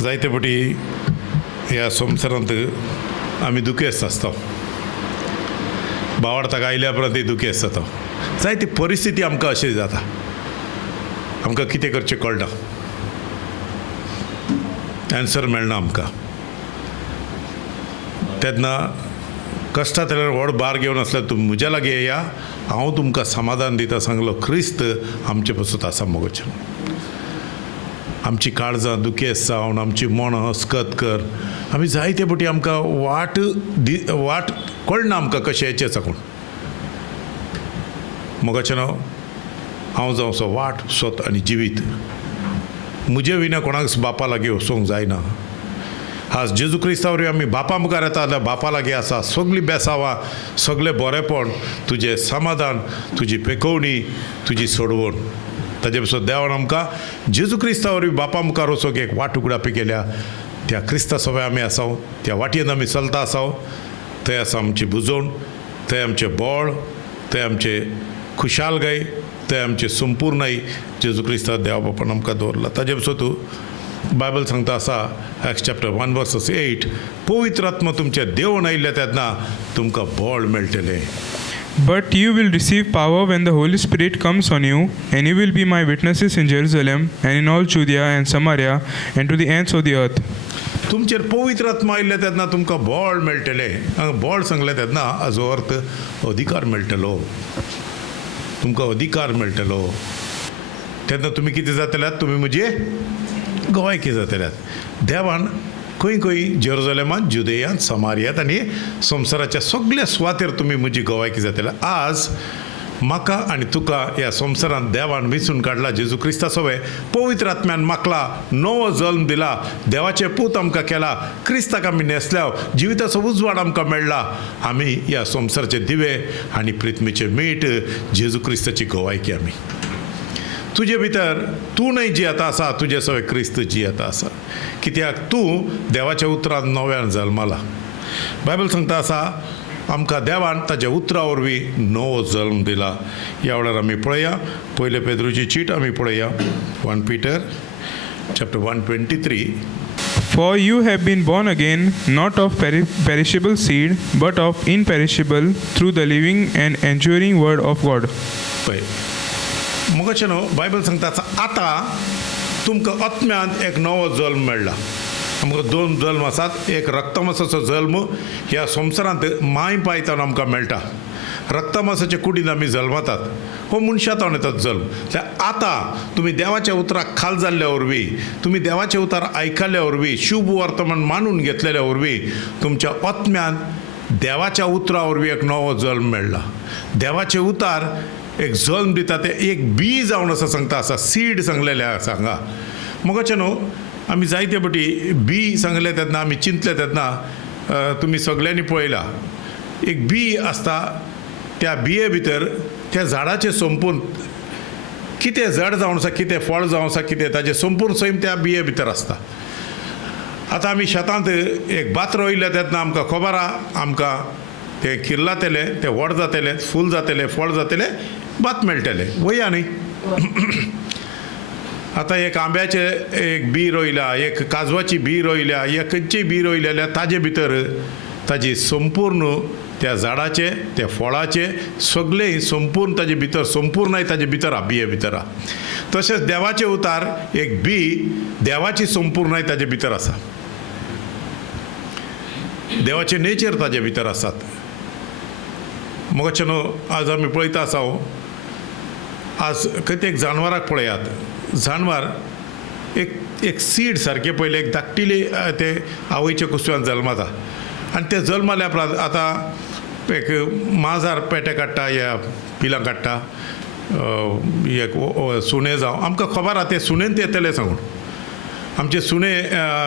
जायते फावटी ह्या संवसारांत आमी दुखेस्त आसता. भावार्थाक आयल्या उपरांतय दुखेस्त जाता. जायती परिस्थिती आमकां अशी जाता, आमकां कितें करचें कळना, एन्सर मेळना आमकां. तेन्ना कश्टांतल्यान व्हड भार घेवन आसल्यार तुमी म्हज्या लागीं येया, हांव तुमकां समाधान दिता सांगलो क्रिस्त आमचे पासून आसा मोगोचें. आमची काळजां दुखेस्त जावन आमची मनां हस्कत कर, आमी जायते फावटी आमकां वाट कळना आमकां कशें हेचें साकून. मोगाचें नांव हांव जावं सो वाट सोत आनी जिवीत. म्हजे विना कोणाक बापा लागीं वचोंक जायना. आज जेजू क्रिस्ता वरवीं आमी बापा मुखार येता जाल्यार बापा लागीं आसा सगलीं बेसांवां, सगळें बरेंपण, तुजें समाधान, तुजी पेखवणी, तुजी सोडवण. ताजे पासून देवान आमकां जेजू क्रिस्ता वरवीं बापा मुखार वचोंक एक वाट उगडापी केल्या. त्या क्रिस्ता सवय आमी आसाव, त्या वाटयेन आमी चलता आसाव. थंय आसा आमची बुजवण, थंय आमचें बळ, थंय आमचें खुशालकाय, थंय आमची संपूर्णय जेजू क्रिस्ता देवा बापान आमकां दवरला. ताजे पासून तूं बायबल सांगता आसा एक्ट्स चॅप्टर 1:8, पवित्र आत्मा तुमचे देवून आयिल्ले तेन्ना तुमकां बळ मेळटलें. But you will receive power when the Holy Spirit comes on you, and you will be my witnesses in Jerusalem and in all Judea and Samaria and to the ends of the earth. तुमचेर पवित्र आत्मा आयिल्ले तेन्ना तुमकां बळ मेळटलें. बळ सांगलें तेन्ना हाजो अर्थ अधिकार मेळटलो. तुमकां अधिकार मेळटलो. तेन्ना तुमी कितें जातल्यात, तुमी म्हजे गोवायकी जातल्यात. देवान खंय खंय जेरुसलेमांत, जुदेयांत, समारियांत आनी संवसाराच्या सगळ्या सुवातेर तुमी म्हजी गोवायकी जातल्यात. आज म्हाका आनी तुका ह्या संवसारांत देवान वेंचून काडला. जेजू क्रिस्ता सवय पवित्र आत्म्यान मागला, नवो जल्म दिला, देवाचे पूत आमकां केला, क्रिस्ताक आमी नेसल्या, जिविताचो उजवाड आमकां मेळ्ळा. आमी ह्या संवसाराचे दिवे आनी प्रिथ्वीचे मीठ, जेजू क्रिस्ताची गोवायकी आमी. तुजे भितर तूं न्हय जियेता आसा, तुजे सवय क्रिस्त जियेता आसा. कित्याक तूं देवाच्या उतरांत नव्यान जल्माला. बायबल सांगता आसा आमकां देवान ताच्या उतरा वरवीं नवो जल्म दिला. ह्या वेळार आमी पळया पयले पेद्रूची चीट आमी पळया 1 Peter chapter 1:23. For you have been born again, not of perishable seed, but of imperishable, through the living and enduring word of God. पळय मोगाचें न्हू, बायबल सांगता आसा आतां तुमकां आत्म्यांत एक नवो जल्म मेळ्ळा. आमकां 2 जल्म आसात. एक रक्तमांसाचो जल्म ह्या संवसारांत मांय पायतान आमकां मेळटा. रक्तमांसाचे कुडीन आमी जल्मतात, हो मनशांतावन येता जल्म. आतां तुमी देवाच्या उतराक खाल जाल्ल्या वरवीं, तुमी देवाचे उतार आयकल्ल्या वरवीं, शुभ वर्तमान मानून घेतलेल्या वरवीं तुमच्या आत्म्यान देवाच्या उतरा वरवीं एक नवो जल्म मेळ्ळा. देवाचे उतार एक जल्म दिता ते एक बी जावन आसा सांगता आसा, सीड सांगलेले आसा हांगा. मोगाचें न्हू, आमी जायते फावटी बी सांगले तेन्ना आमी चिंतले तेन्ना तुमी सगळ्यांनी पळयला एक बी आसता. त्या बिये भितर त्या झाडाचें संपूर्ण कितें झाड जावन आसा, कितें फळ जावन आसा, कितें ताजें संपूर्ण सैम त्या बिये भितर आसता. आतां आमी शेतांत एक भात रोयले तेन्ना आमकां खबर आहा आमकां तें किल्लातेलें, तें व्हड जातलें, फूल जातलें, फळ जातलें, भात मेळटलें. वया न्ही. आतां एक आंब्याचें एक बी रोयल्या, एक काजवाची बी रोयल्या, एक खंयचीय बी रोयली जाल्यार ताजे भितर ताजी संपूर्ण त्या झाडाचे, त्या फळाचे सगळें संपूर्ण ताजे भितर, संपूर्णय ताजे भितर आहा, बिये भितर आहा. तशेंच देवाचे उतार एक बी, देवाची संपूर्णय ताजे भितर आसा. देवाचे नेचर ताजे भितर आसात. मोगाचें न्हू, आज आमी पळयता आसा आज खंय जानवराक पळयात. जानवर एक सीड सारकें पयलें एक धाकटिली ते आवयच्या कुसव्यान जल्मता आनी ते जल्मल्या उपरांत आतां एक माजर पेटे काडटा या पिलां काडटा, एक सुणे जावं आमकां खबर आहा ते सुणेन ते येतले सांगून. आमचे सुणे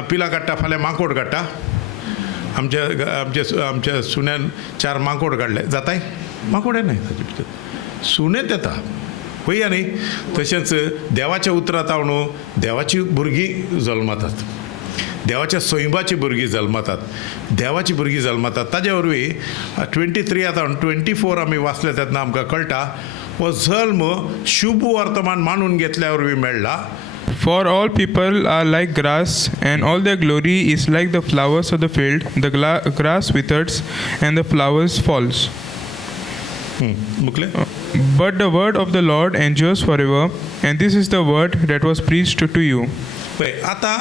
पिलां काडटा, फाल्यां माकोड काडटा. आमच्या सुण्यान 4 माकोड काडले, जाताय माकोड येनाय ताजे भितर, सुणेत येता. पळया न्ही. तशेंच देवाच्या उतरांत हांव न्हू देवाची भुरगीं जल्मतात. देवाच्या सोयबाची भुरगीं जल्मतात, देवाची भुरगीं जल्मतात. ताजे वरवीं 23 आतां 24 आमी वाचले तेन्ना आमकां कळटा हो जल्म शुभ वर्तमान मानून घेतल्या वरवीं मेळ्ळा. For all people are like grass, and all their glory is like the flowers of the field. The grass withers, and the flowers falls. मुकले But the word of the Lord endures forever, and this is the word that was preached to you. पळय आतां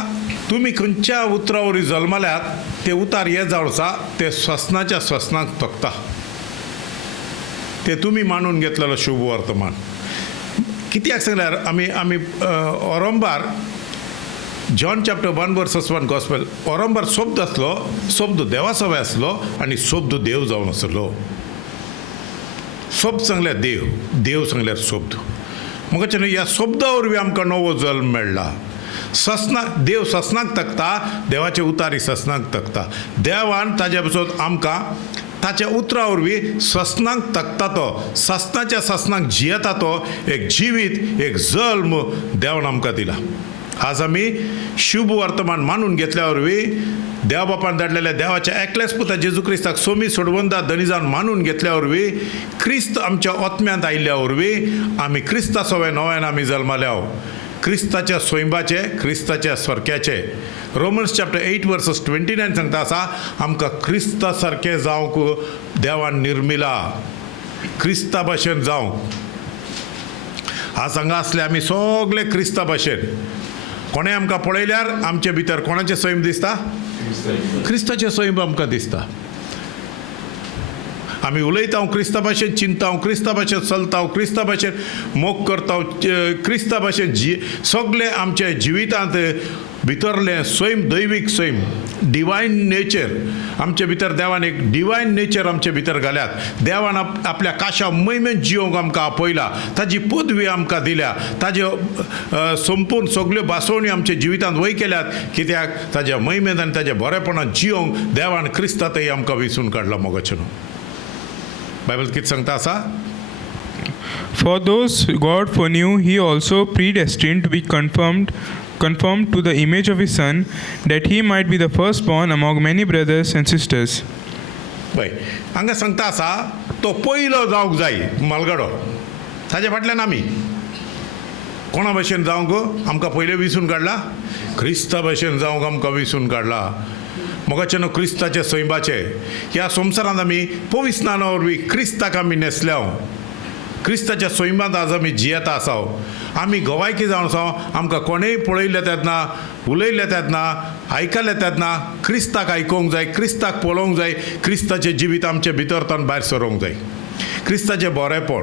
तुमी खंयच्या उतरा वरवीं जल्मल्यात ते उतार हे जावन आसा ते स्वसनाच्या स्वसनाक तोखता. ते तुमी मानून घेतलेलो शुभ वर्तमान. कित्याक सांगल्यार आमी ओरंबार जॉन चॅप्टर 1 वर्सेस 1 गॉस्पेल ओरंबार शब्द आसलो, शब्द देवा सवय आसलो आनी शब्द देव जावन आसलो. शब्द सांगल्यार देव, देव सांगल्यार शब्द. म्हाका ह्या शब्दा वरवीं आमकां नवो जल्म मेळ्ळा. ससनाक देव ससनाक तकता, देवाचे उतार ससनाक तकता. देवान ताज्या पासून आमकां ताच्या उतरा वरवीं ससनाक तकता तो, ससनाच्या ससनाक जियेता तो एक जिवीत, एक जल्म देवान आमकां दिला. आज आमी शुभ वर्तमान मानून घेतल्या वरवीं देवा बापान धाडलेल्या देवाच्या एकल्याच पुता जेजू क्रिस्ताक सोमी सोडवंदा धनी जावन मानून घेतल्या वरवीं क्रिस्त आमच्या आत्म्यांत आयिल्ल्या वरवीं आमी क्रिस्ता सवय नव्यान आमी जल्मल्या. क्रिस्ताच्या सोयंबाचे, क्रिस्ताच्या सरक्याचे. रोमन्स चॅप्टर 8 वर्सेस 29 सांगता आसा आमकां क्रिस्ता सारकें जावंक देवान निर्मिला, क्रिस्ता भाशेन जावंक. आज हांगा आसले आमी सगळे क्रिस्ता भाशेन. कोणें आमकां पळयल्यार आमचे भितर कोणाचें सैम दिसता? क्रिस्ताचें सैम आमकां दिसता. आमी उलयता क्रिस्ता भाशेन, चिंता क्रिस्ता भाशेन, चलता क्रिस्ता भाशेन, मोग करता क्रिस्ता भाशेन. सगळे आमचे जिवितांत भितरलें सैम, दैवीक सैम, डिवायन नेचर आमचे भितर देवान एक डिवायन नेचर आमचे भितर घाल्यात. देवान आपल्या काशा मैमेन जियोंक आमकां आपयला, ताजी पदवी आमकां दिल्या, ताज्यो संपूर्ण सगल्यो बासवण्यो आमच्या जिवितांत वय केल्यात. कित्याक ताज्या मैमेन आनी ताज्या बरेपणान जियोंक देवान क्रिस्तांतय आमकां विसरून काडला. मोगाचें न्हू. बायबल कितें सांगता आसा? For those God foreknew, He also predestined to be conformed to the image of His Son, that He might be the firstborn among many brothers and sisters. पळय हांगा सांगता आसा तो पयलो जावंक जाय मालगाडो. ताजे फाटल्यान आमी कोणा भाशेन जावंक आमकां पयलें विसरून काडला? क्रिस्ता भाशेन जावंक आमकां विसरून काडला. मोगाचें क्रिस्ताचे सैमाचे. ह्या संवसारांत आमी पवित्र स्नाना वरवीं क्रिस्ताक आमी नेसल्या. क्रिस्ताच्या सैमांत आज आमी जियेता आसा. आमी गवायकी जावन आसा. आमकां कोणेंय पळयले तेन्ना, उलयले तेन्ना, आयकले तेन्ना क्रिस्ताक आयकोंक जाय, क्रिस्ताक पळोवंक जाय, क्रिस्ताचें जिवीत आमचे भितरतान भायर सरोंक जाय, क्रिस्ताचें बरेपण.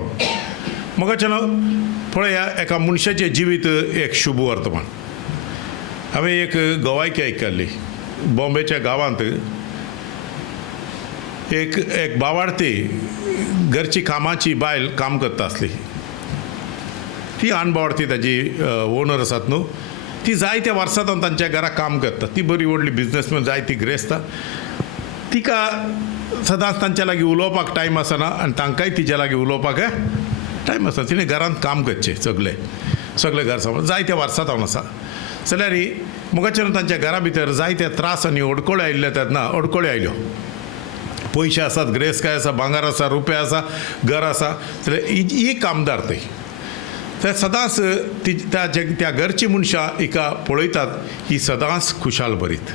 मोगाचें पळया एका मनशाचें जिवीत एक शुभ वर्तमान. हांवें एक गवायकी आयकल्ली. बॉम्बेच्या गांवांत एक बावार्थी घरची कामाची बायल काम करता आसली. ती अनबावर्थी ताजी ओनर आसात न्हू. ती जायत्या वर्सांतून तांच्या घराक काम करता. ती बरी व्हडली बिझनेसमॅन, जायती ग्रेस्त. तिका सदांच तांच्या लागीं उलोवपाक टायम आसना आनी तांकांय तिच्या लागीं उलोवपाक टायम आसना. तिणें घरांत काम करचें सगळे घर सांबाळ. जायत्या वर्सांतून आसा जाल्यार मुखाचेर तांच्या घरा भितर जायते त्रास आनी अडखळ्यो आयिल्ले तेन्ना अडखळ्यो आयल्यो. पयशे आसात, ग्रेस्काय आसा, भांगर आसा, रुपये आसा, घर आसा, जाल्यार ही कामदार ते सदांच त्या घरची मनशां हिका पळयतात. ही सदांच खुशाल बरीत,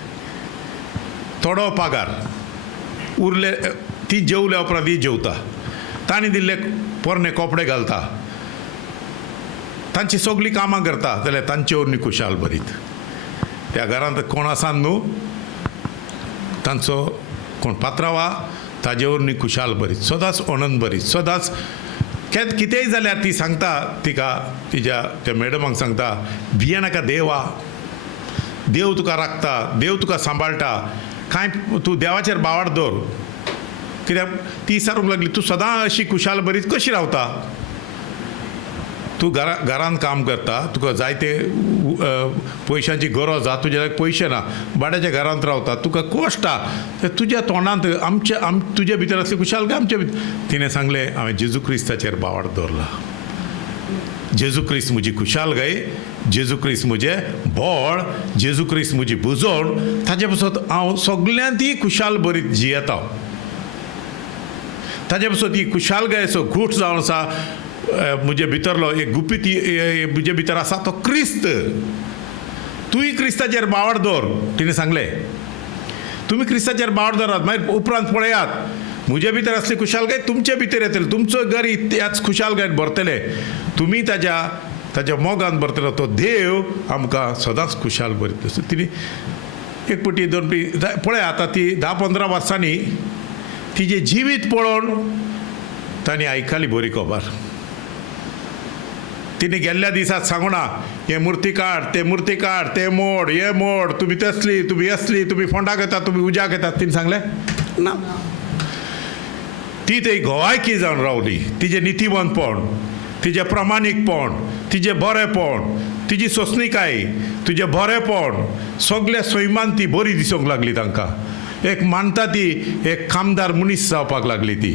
थोडो पागार उरले. ती जेवल्या उपरांत ही जेवता, तांणी दिल्ले पोरणे कपडे घालता, तांची सगळीं कामां करता, जाल्यार तांचे वरवीं खुशाल बरीत. त्या घरांत कोण आसान न्हू, तांचो कोण पात्रांवा ताजे वरवीं खुशाल बरीत, सदांच आनंद बरीत. सदांच कितेंय जाल्यार ती सांगता तिका, तिच्या त्या मॅडमाक सांगता, भियेनाका देवा, देव तुका राखता, देव तुका सांबाळटा, कांय तूं देवाचेर बावाड दवर. कित्याक ती विचारूंक लागली, तूं सदां अशी खुशाल बरीत कशी रावता? तूं घरांत काम करता, तुका जायते पयशांची गरज आसा, तुजे लागीं पयशे ना, भाड्याच्या घरांत रावता, तुका कश्ट आसा, तुज्या तोंडांत तुजे भितर असली खुशाल काय आमचे भितर? तिणें सांगलें, हांवें जेजू क्रिस्ताचेर बावाड दवरला. जेजू क्रिस्त म्हजी खुशालकाय, जेजू क्रिस्त म्हजें बळ, जेजू क्रिस्त म्हजी बुजवण, ताजे पासून हांव सगळ्यांत ती खुशाल बरी जियेता. ताजे पासून ती खुशालकायेचो घूट जावन आसा म्हजे भितरलो एक गुपीत म्हजे भितर आसा तो क्रिस्त. तूंय क्रिस्ताचेर बावड दवर, तिणें सांगलें. तुमी क्रिस्ताचेर बावड दवरात, मागीर उपरांत पळयात म्हजे भितर असली खुशालकाय तुमचे भितर येतले, तुमचो घर त्याच खुशालकायेन भरतले, तुमी ताज्या मोगान भरतलो. तो देव आमकां सदांच खुशाल भरता. तिणी एक पटी दोन पटी पळय, आतां ती 10-15 वर्सांनी तिजें जिवीत पळोवन तांणी आयकली बरी खबर. तिने गेल्ल्या दिसात सांगूना हे मूर्ती काड, ते मूर्ती काड, ते मोड, हे मोड, तुम्ही तसली, तुम्ही असली, तुम्ही फोंडा घेतात, तुम्ही उज्या घेतात. तिने सांगले ना. ती ते घोवायकी जावन रावली. तिजे नितीवंतपण, तिजे प्रामाणीकपण, तिजे बरेपण, तिजी सोंसणीकाय, तुजें बरेपण सगळे सैमान ती बरी दिसूंक लागली तांकां. एक मानता ती एक कामदार मनीस जावपाक लागली ती.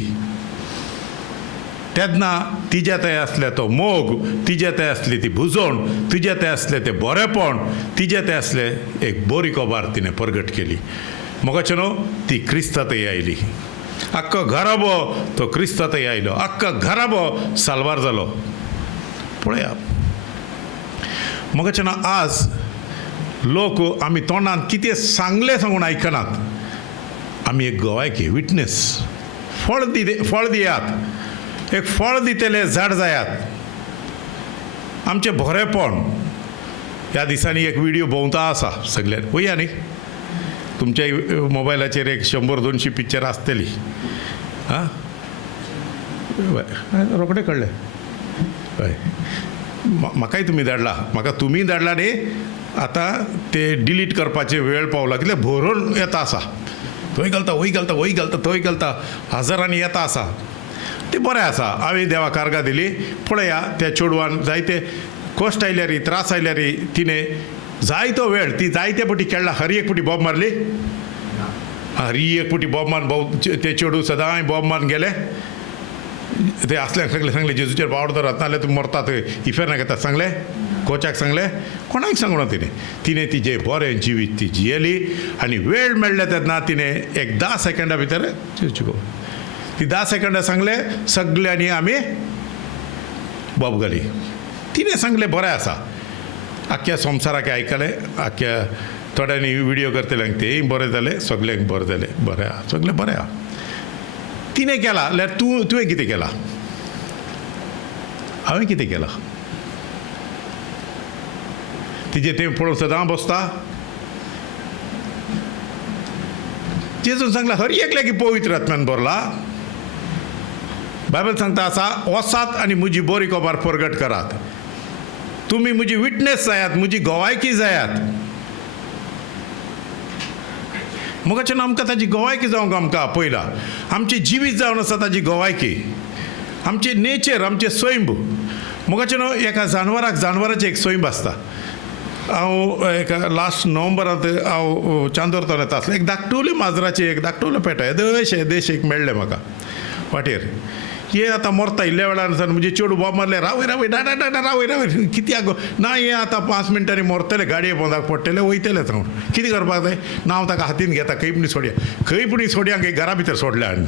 तेन्ना तिजे थंय असले तो मोग, तिजे थंय असली ती भुजवण, तिजे थंय असले ते बरेपण, तिजे थंय असले एक बरी कोबार तिणें प्रगट केली. मोगाचे न्हू, ती क्रिस्ता थंय आयली. आख्खो घराबो तो क्रिस्ता थंय आयलो, आख्खो घराबो साल्वार जालो. पळया मोगाचे न्हू, आज लोक आमी तोंडान कितें सांगलें सांगून आयकनात. आमी एक गोवायकी विटनेस, फळ दियात, एक फळ दितेले झाड जायात. आमचें बरेपण ह्या दिसांनी एक व्हिडिओ भोंवता आसा सगळ्यान, वया न्ही. तुमच्या मोबायलाचेर एक 100-200 पिक्चर आसतली. हां रोखडे कळ्ळें हय. म्हाकाय तुमी धाडला, म्हाका तुमी धाडला न्ही. आतां ते डिलीट करपाचे वेळ पावला, कित्याक भरून येता आसा. थंय घालता, वय घालता, वय घालता, थंय घालता, हजारांनी येता आसा. ते बरें आसा. हांवें देवा कारगा दिली. पळया त्या चेडवान जायते कश्ट आयल्यारी, त्रास आयल्यारी तिणें जायतो वेळ ती जायते पटी खेळ्ळा. हरी एक पटी बॉब मारली, हरी एक पटी बॉब मारून ते चेडू सदांय बॉब मारून गेले. ते असल्यांक सांगले जेजूचेर बावड धरात, नाजाल्यार तुमी मरतात, इफेर घेतात सांगले. कोचाक सांगले, कोणाक सांगूना तिणें तिजें बरें जिवीत ती जियेली. आनी वेळ मेळ्ळे तेन्ना तिणें एक 10 सेकंडा भितर ती 10 सेकंडां सांगले सगळ्यांनी आमी बॉब घाली. तिणें सांगलें बरें आसा. आख्ख्या संवसाराक आयकलें, आख्ख्या थोड्यांनी व्हिडिओ करतल्यांक तेय बरें जालें, सगळ्यांक बरें जालें. बरें आहा, सगळें बरें आहा. तिणें केलां जाल्यार तुवें कितें केलां, हांवें कितें केलां? तिजें तें पळोवन सदां बसता. जेजून सांगला हर एकल्या की पवित्र आत्म्यान भरला. बायबल सांगता आसा, वसात आनी म्हजी बरी खबर प्रगट करात. तुमी म्हजी विटनेस जायात, म्हजी गोवायकी जायात. मोगाचे आमकां ताजी गोवायकी जावंक आमकां पयला. आमचें जिवीत जावन आसा ताजी गोवायकी. आमचे नेचर, आमचे सैम. मोगाचे न्हू, एका जानवराचें एक सैम आसता. हांव एका लास्ट नोव्हेंबरांत हांव चांदोरतोन येता आसलें. एक धाकटुलें माजराचें एक धाकटुलो पेटो देश एक मेळ्ळें म्हाका वाटेर. हे आतां मरता इल्ल्या वेळार म्हणजे चेडू बॉब मारले, रावय रावय डाडा डाडा रावय रावय, कित्याक ना हे आतां 5 मिनटांनी मरतले, गाडये बोंदाक पडटले, वयतले सांगून. कितें करपाक जाय? नांव ताका हातीन घेता, खंय पुणी सोडया, खंय पुणी सोडयांक घरा भितर सोडले हाडून.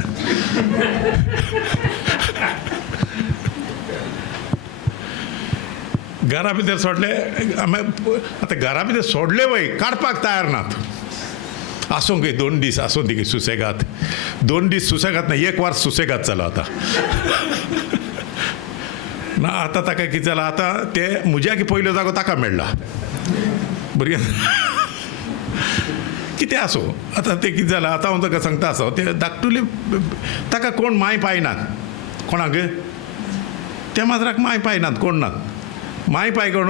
घरा भितर सोडले. आतां घरा भितर सोडले वय, काडपाक तयार नात. आसूंक 2 दीस आसूं ती सुसेगात. 2 दीस सुसेगात ना, 1 वर्स सुसेगात जालो आतां. ना आतां ताका कितें जालां, आतां ते म्हज्या की पयलो जागो ताका मेळ्ळा. भुरग्यां कितें आसूं, आतां तें कितें जालां, आतां हांव ताका सांगता आसा, ते धाकटुले ताका कोण माय पायनात. कोणाक? त्या माजराक माय पायनात, कोण नात. माय पाय कोण?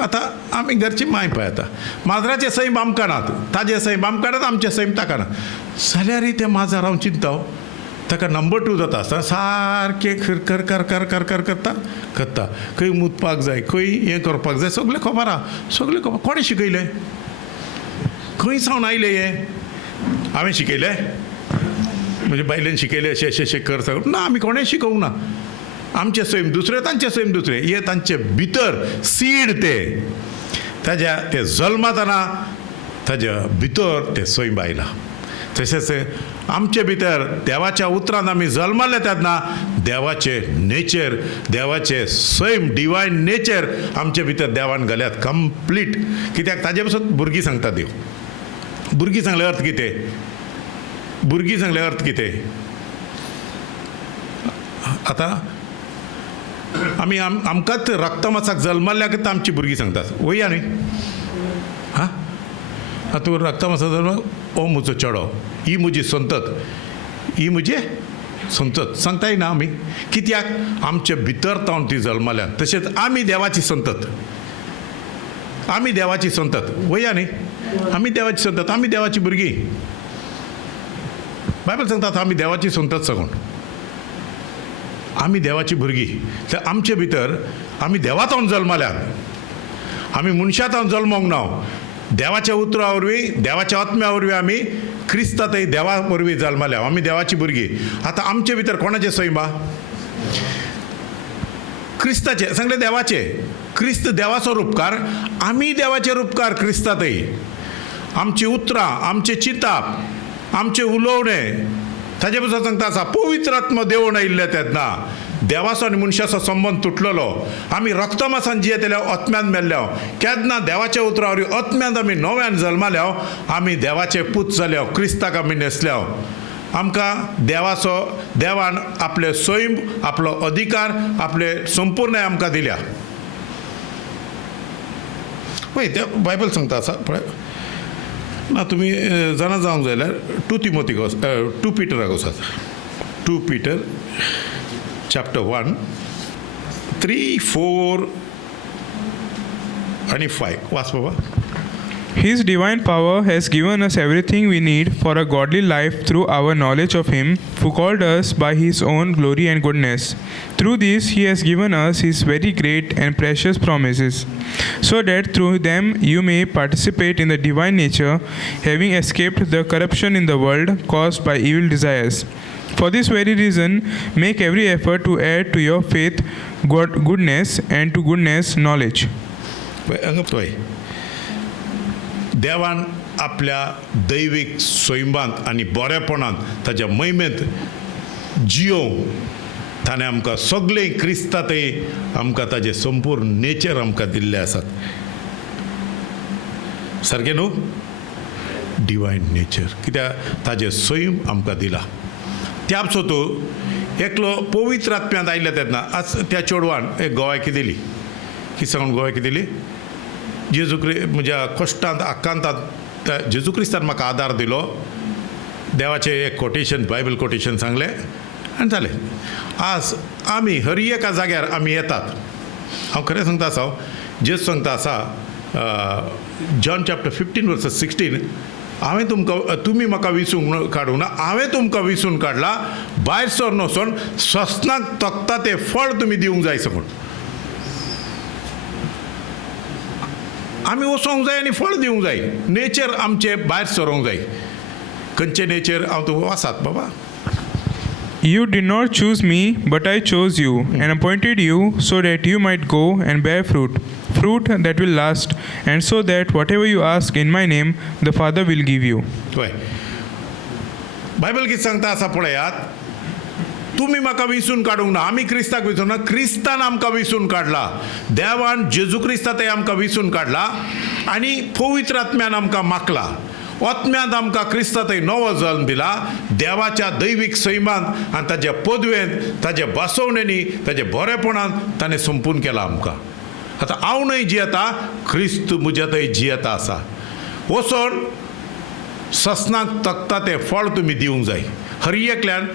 आतां आमी घरची माय पाय. आतां माजराचे सैम आमकां नात, ताजे सैम आमकां नात, आमचे सैम ताका ना. जाल्यार ते माजर हांव चिंता, ताका नंबर 2 जाता आसता सारकें कर कर कर कर कर करता. खंय मुतपाक जाय, खंय हें करपाक जाय, सगळें खबर आहा. सगळें खबर. कोणें शिकयलें? खंय सावन आयलें हें? हांवें शिकयलें? म्हणजे बायलेन शिकयलें अशें अशें अशें कर सांगून? ना, आमी कोणें शिकोवंक ना. आमचे सैम दुसरे तांचे सैम दुसरे हे तांचे भितर सीड ते ताज्या ते जल्मातना ताज्या भितर ते सैम आयला. तशेंच आमचे भितर देवाच्या उतरांत आमी जल्माले तेन्ना देवाचे नेचर देवाचे सैम डिवायन नेचर आमचे भितर देवान घाल्यात कंप्लीट. कित्याक ताजे पासून भुरगीं सांगता देव. भुरगीं सांगले अर्थ कितें? भुरगीं सांगले अर्थ कितें? आतां आमी आमकांच रक्तमासाक जल्माल्याक आमची भुरगीं सांगतात वया न्ही. हां तूं रक्तमासाक जल्म ओ म्हजो चेडो ही म्हजी संतत ही म्हजी संतत सांगताय ना आमी. कित्याक आमचे भितर तावन ती जल्माल्यात. तशेंच आमी देवाची संतत. आमी देवाची संतत वया न्ही. आमी देवाची संतत आमी देवाची भुरगीं. बायबल सांगतात आमी देवाची संतत साकून आमी देवाची भुरगीं. तर आमचे भितर आमी देवा तावन जल्माल्यात. आमी मनशा तावन जल्मोंक ना. देवाच्या उतरा वरवीं देवाच्या आत्म्या वरवीं आमी क्रिस्तांत देवा वरवीं जल्माल्या. आमी देवाची भुरगीं. आतां आमचे भितर कोणाचे सैम आहा? क्रिस्ताचे. सांगले देवाचे. क्रिस्त देवाचो रूपकार. आमी देवाचे रूपकार क्रिस्तांत. आमची उतरां आमचे चिंताप आमचे उलोवणे ताजे पासून सांगता आसा पवित्र आत्मा देवून आयिल्ले तेन्ना देवाचो आनी मनशाचो संबंद तुटलेलो. आमी रक्तमासान जियेतल्या आत्म्यान मेल्ल्या. केन्ना देवाच्या उतरा वरवीं आत्म्यांत आमी नव्यान जल्माल्या. आमी देवाचे पूत जाल्या. क्रिस्ताक आमी नेसल्या. आमकां देवान आपले सैम आपलो अधिकार आपले संपूर्ण आमकां दिल्या. पळय ते बायबल सांगता आसा पळय. ना तुमी जाणा जावंक जाय जाल्यार 2 पिटराक वचात. 2 Peter chapter 1 3 4 आणि 5 वाच बाबा. His divine power has given us everything we need for a godly life through our knowledge of Him who called us by His own glory and goodness. Through this, He has given us His very great and precious promises, so that through them you may participate in the divine nature, having escaped the corruption in the world caused by evil desires. For this very reason, make every effort to add to your faith goodness, and to goodness knowledge. देवान आपल्या दैवीक सैमांत आनी बरेपणांत ताच्या महिमेंत जियोवंक ताणें आमकां सगळें क्रिस्तांतय आमकां ताजें संपूर्ण नेचर आमकां दिल्लें आसात. सारकें न्हू? Divine nature. कित्याक ताजें सैम आमकां दिला. त्या पासून एकलो पवित्र आत्म्यांत आयिल्ले तेन्ना आज त्या चेडवान एक गोवायकी दिली. कितें सांगून गोवायकी दिली? जेजू म्हज्या कश्टांत आकांतांत जेजू क्रिस्तान म्हाका आदार दिलो. देवाचें एक कोटेशन बायबल कोटेशन सांगलें आनी जालें. आज आमी हर एका जाग्यार आमी येतात. हांव खरें सांगता आसा जेजू सांगता आसा जॉन चॅप्टर 15:16 हांवें तुमी म्हाका विसूंक काडूंक ना हांवें तुमकां विसून काडला. भायर सर नसून ससनाक तकता तें फळ तुमी दिवंक जाय सकून. आमी वचोंक जाय आनी फळ दिवंक जाय. नेचर आमचे भायर सरोंक जाय. खंयचे नेचर हांव तुका वाचात बाबा. You did not choose me, but I chose you and appointed you so that you might go and bear fruit that will last, and so that whatever you ask in my name, the Father will give you. Bible कितें सांगता आसा पळयात. तुमी म्हाका विसून काडूंक ना. आमी क्रिस्ताक विसून ना. क्रिस्तान आमकां विसून काडला. देवान जेजू क्रिस्तांतय आमकां विसून काडला आनी पवित्र आत्म्यान आमकां मागला. आत्म्यांत आमकां क्रिस्तांतय नवो जल्म दिला. देवाच्या दैवीक सैमांत आनी ताच्या पदवेंत ताच्या बसवणेनी ताच्या बरेपणांत ताणें संपून केलां आमकां. आतां हांव न्हय जियेता क्रिस्त म्हज्यातय जियेता आसा. वचोन ससनाक तकता तें फळ तुमी दिवंक जाय. हर एकल्यान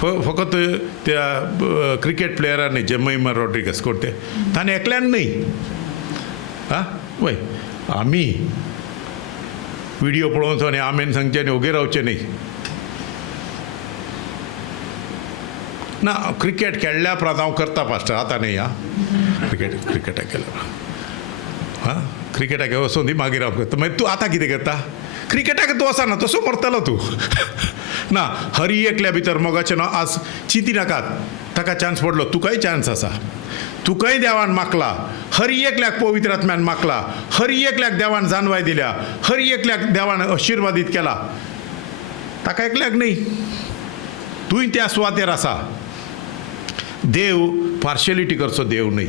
फकत त्या क्रिकेट प्लेयरांनी जेमैमा रॉड्रिगस करते ताणें एकल्यान न्हय. आं वय आमी व्हिडिओ पळोवचो आनी आमेन सांगचें आनी ओगे रावचें न्हय. ना क्रिकेट खेळ्ळ्या उपरांत हांव करता पास्टर. आतां न्हय. क्रिकेटाक केल्या हां क्रिकेटाक वचून दी मागीर हांव करता. मागीर तूं आतां कितें करता? क्रिकेटाक तूं वचना तसो मरतलो तूं. ना हर एकल्या भितर मोगाचें नांव आज चिंती नाकात. ताका चान्स पडलो, तुकाय चान्स आसा. तुकाय देवान मागला, हर एकल्याक पवित्र आत्म्यान मागला, हर एकल्याक देवान जानवाय दिल्या, हर एकल्याक देवान आशिर्वादीत केला. ताका एकल्याक न्ही, तूंय त्या सुवातेर आसा. देव पार्शलिटी करचो देव न्ही.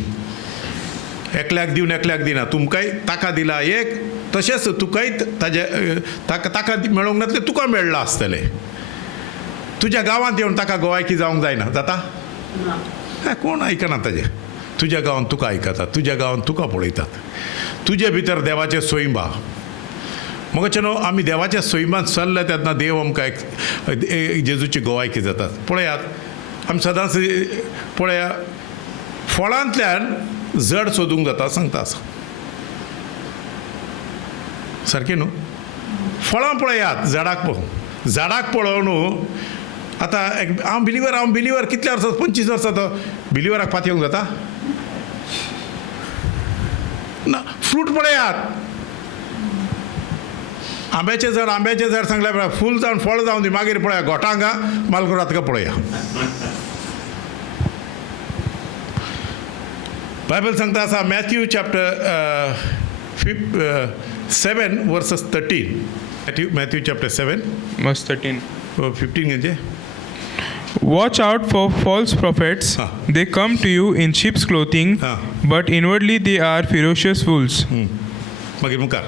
एकल्याक दिवन एकल्याक दिना. तुमकांय ताका दिला एक, तशेंच तुकाय ताका मेळोंक ना तें तुका मेळ्ळां आसतलें. तुज्या गांवांत येवन ताका गोवायकी जावंक जायना, जाता? कोण आयकना ताजें. तुज्या गांवांत तुका आयकतात, तुज्या गांवांत तुका पळयतात. तुजे भितर देवाचें सोयीम आहा. मगचे न्हू, आमी देवाच्या सोयीमात चल्ले तेन्ना देव आमकां एक जेजूची गोवायकी जातात. पळयात, आमी सदांच पळया, फळांतल्यान जड सोदूंक जाता सांगता आसा. सारकें न्हू? फळां पळयात, झाडाक पळोवन न्हू. आतां हांव बिलिवर कितल्या वर्सां, 25 वर्सां तो बिलिवराक पात येवंक जाता ना. फ्रूट पळयात. आंब्याचें झाड सांगल्या फूल जावन फळ जावन दी, मागीर पळया घोटांगा मालकुरात का पळया. बायबल सांगता आसा Matthew chapter 7 versus 13. Matthew chapter 7 verse 13. 15 घेजे. Watch out for false prophets. They come to you in sheep's clothing, but inwardly they are ferocious wolves. मागीर मुखार.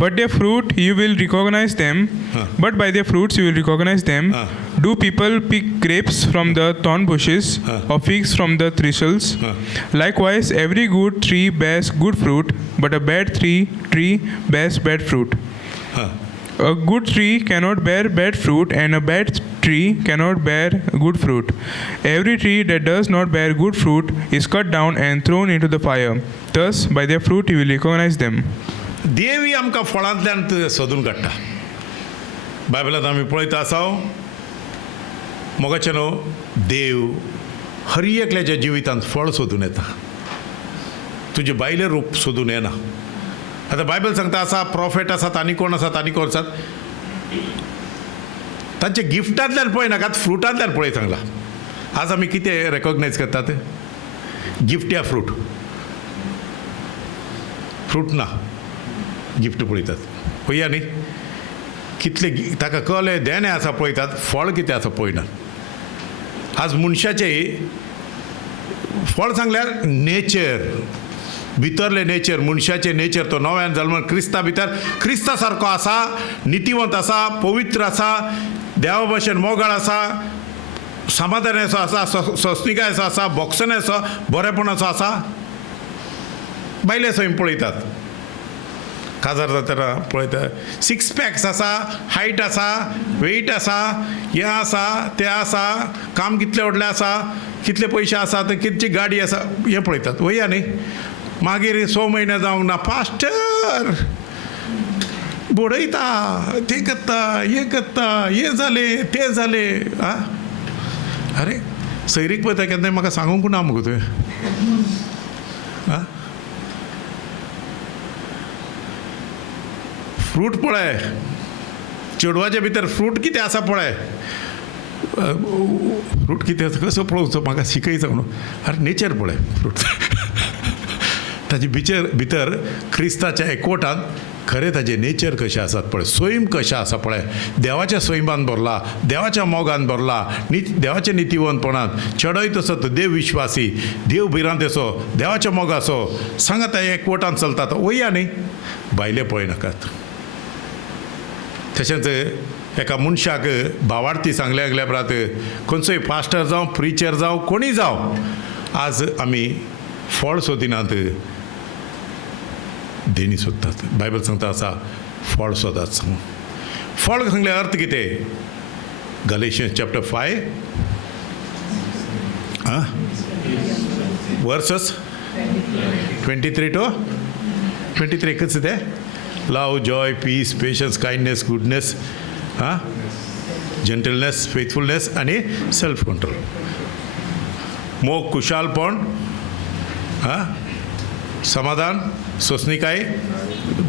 But their fruit you will recognize them. But by their fruits you will recognize them. Do people pick grapes from the thorn bushes, or figs from the thistles? Likewise, every good tree bears good fruit, but a bad tree bears bad fruit. A good tree cannot bear bad fruit, and a bad tree cannot bear good fruit. Every tree that does not bear good fruit is cut down and thrown into the fire. Thus, by their fruit you will recognize them. देवी आमकां फळांतल्यान सोदून काडटा. बायबलांत आमी पळयता आसाव, मोगाचें न्हू, देव हर एकल्याच्या जिवितांत फळ सोदून येता. तुजे बायले रूप सोदून येना. आतां बायबल सांगता आसा प्रॉफेट आसात आनी कोण आसात तांचे गिफ्टांतल्यान पळयनाकात, फ्रुटांतल्यान पळय सांगला. आज आमी कितें रेकॉग्नायज करतात? गिफ्ट या फ्रूट ना, गिफ्ट पळयतात. पळया न्ही, कितले ताका कले देणे आसा पळयतात, फळ कितें आसा पळयनात. आज मनशाचें फळ सांगल्यार नेचर, भितरले नेचर, मनशाचें नेचर, तो नव्यान जल्म क्रिस्ता भितर क्रिस्ता सारको आसा, नितिवंत आसा, पवित्र आसा, देवा भशेन मोगाळ आसा, समाधानाचो आसा, सोंसणिकायेचो आसा, बोगसणाचो बरेपणाचो आसा. बायले सैम पळयतात, काजार जाता पळयता, 6 पॅक्स आसा, हायट आसा, वेट आसा, हें आसा, तें आसा, काम कितलें व्हडलें आसा, कितले पयशे आसा, कितची गाडी आसा, हें पळयतात. वया न्ही. मागीर 6 म्हयने जावंक ना, पास्टर बडयता, तें करता, हें जालें, तें जालें. अरे सैरीक पळयता केन्ना म्हाका सांगूंक ना मुगो तुवें. फ्रूट पळय, चेडवाच्या भितर फ्रूट कितें आसा पळय. फ्रूट कितें आसा कसो पळोवचो, म्हाका शिकयचा म्हणून. अरे नेचर पळय फ्रूट. ताचे भितर क्रिस्ताच्या एकवटांत खरें ताजें नेचर कशें आसात पळय, सोयीम कशें आसा पळय. देवाच्या सोयीमान भरला, देवाच्या मोगान भरला, देवाच्या नितिवंतपणांत. चेडोय तसो तो देव विश्वासी, देव भिरांतेचो, देवाच्या मोगाचो, सांगात एकवटान चलतात. वया न्ही. बायले पळयनाकात. तशेंच एका मनशाक भावार्थी सांगल्या गेल्या उपरांत खंयचोय पास्टर जावं, प्रिचर जावं, कोणी जावं, आज आमी फळ सोदिनात, देणी सोदतात. बायबल सांगता आसा फळ सोदात. फळ सांगले अर्थ कितें? गलेशियन्स चॅप्टर 5 वर्सेस 23 to 23 एकच ते. Love, joy, peace, patience, kindness, goodness, gentleness, faithfulness आणि सेल्फ कंट्रोल. मोग, कुशालपण, समाधान, सोंसणिकाय,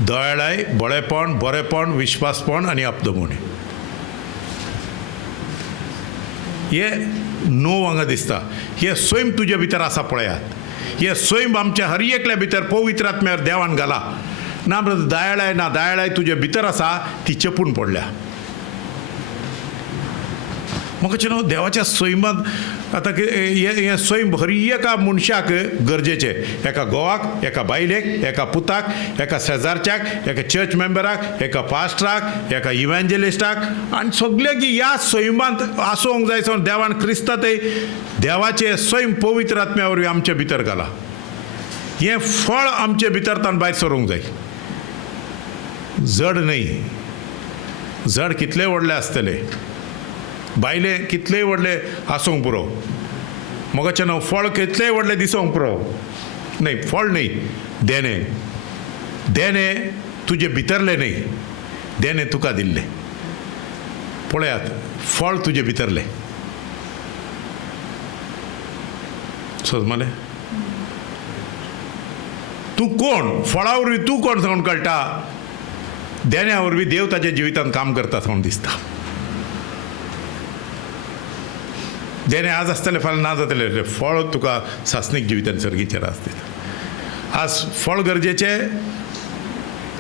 दयाळाय, बळेपण, बरेपण, विश्वासपण आणि अपदमोणी. हे णव हांगा दिसता. हे स्वयं तुजे भितर आसा पळयात. हे स्वयं आमच्या हर एकल्या भितर पवित्र आत्म्यार देवान घाला. ना दयाळाय तुजे भितर आसा ती चपून पडल्या. म्हाका न्हू देवाच्या स्वयंबात आतां हे स्वयं हर एका मनशाक गरजेचें. एका घोवाक, एका बायलेक, एका पुताक, एका शेजारच्याक, एका चर्च मेंबराक, एका पास्टराक, एका इव्हँजलिस्टाक आनी सगळ्यांक ह्या स्वयंबांत आसूंक जाय. सो देवान क्रिस्तांतय देवाचे स्वयं पवित्र आत्म्या वरवीं आमचे भितर घाला. हें फळ आमचे भितरतान भायर सरूंक जाय. जड न्हय. जड कितले व्हडले आसतले, बायले कितलेय व्हडले आसूंक पुरो, मोगाचें न्हू फळ कितलेय व्हडले दिसूंक पुरो न्हय. फळ न्हय, देणे. देणे तुजे भितरले न्हय, देणे तुका दिल्ले. पळयात, फळ तुजे भितरले. समजले? तूं कोण, फळा वरवीं तूं कोण जावन कळटा, देण्या वरवीं देव ताच्या जिवितांत काम करता म्हूण दिसता. देणे आज आसतले फाल्यां ना जातले. फळ तुका सासणीक जिवितांत सर्गीचेर आसतलें. आज फळ गरजेचें.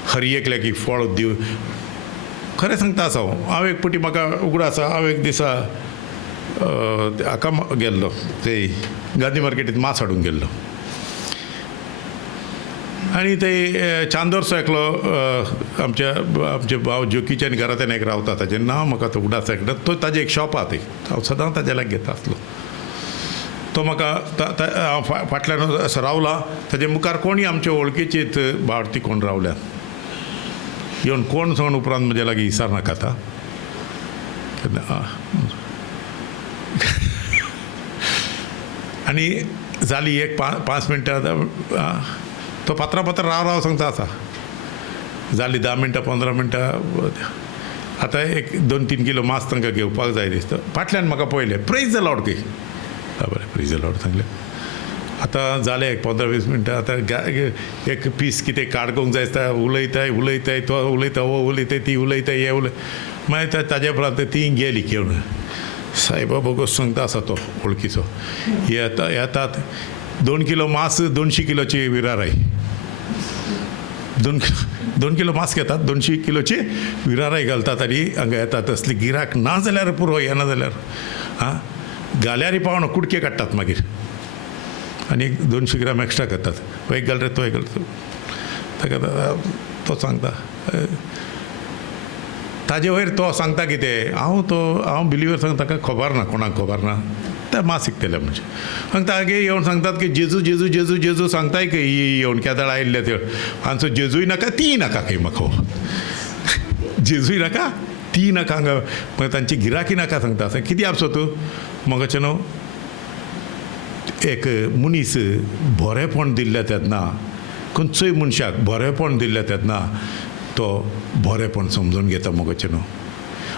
हर एकल्याक फळ दिव. खरें सांगता आसा हांव एक पटी म्हाका उगडो आसा. हांव एक दिसा हाका गेल्लो, ते गांधी मार्केटींत मांस हाडूंक गेल्लो. आनी ते चांदोरचो एकलो आमचे भाव जोकीच्यान घरांतल्यान एक रावता, ताचें नांव म्हाका तो उगडास एकदा. तो ताजें एक शॉप आहा थंय. हांव सदांच ताजे लागीं घेता आसलो. तो म्हाका हांव फाटल्यान असो रावला. ताजे मुखार कोणीय आमचे वळखीचीच भावर्थी कोण रावल्यात. येवन कोण सांगून उपरांत म्हजे लागीं विचार नाका आतां. आनी जाली एक 5 मिनटां. तो पात्र राव सांगता आसा. जाली 10 मिनटां 15 मिनटां. आतां एक 2-3 किलो मांस तांकां घेवपाक जाय दिसता. फाटल्यान म्हाका पळयलें, प्रेज द लॉर्ड की. बरें, प्रेज द लॉर्ड सांगलें. आतां जालें एक 15-20 मिनटां. आतां एक पीस कितें काडूंक जाय आसता. उलयताय तो उलयता, वो उलयताय, ती उलयताय, हे उलय. मागीर ताजे उपरांत ती गेली घेवन. सायबा बोगस सांगता आसा तो वळखीचो. येतात 2 किलो मांस 200 किलोची विराराय. 2 किलो मांस घेतात, 200 किलोची विराराय घालतात आनी हांगा येतात. असली गिराक ना जाल्यार पुरो, येना जाल्यार हां घाल्यारय पावना, कुडके काडटात मागीर आनी 200 ग्राम एक्स्ट्रा करतात. हो एक घाल रे, तो एक घाल. ताका तो सांगता. ताजे वयर तो सांगता कितें, हांव बिलिव्हर सांगता, ताका खबर ना, कोणाक खबर ना. ते मांस शिकतले म्हणजे. मग तागे येवन सांगतात की जेजू जेजू जेजू जेजू सांगताय की येवन केदाळ आयिल्ले ते. हांचो जेजूय नाका, ती नाका खंय म्हाका. जेजूय नाका, ती नाका हांगा. मग तांची गिराकी नाका सांगता. कितें आपसो तूं मोगाचें न्हू. एक मनीस बरेपण दिल्ले तेन्ना, खंयचोय मनशाक बरेपण दिल्ले तेन्ना तो बरेपण समजून घेता. मोगाचें न्हू.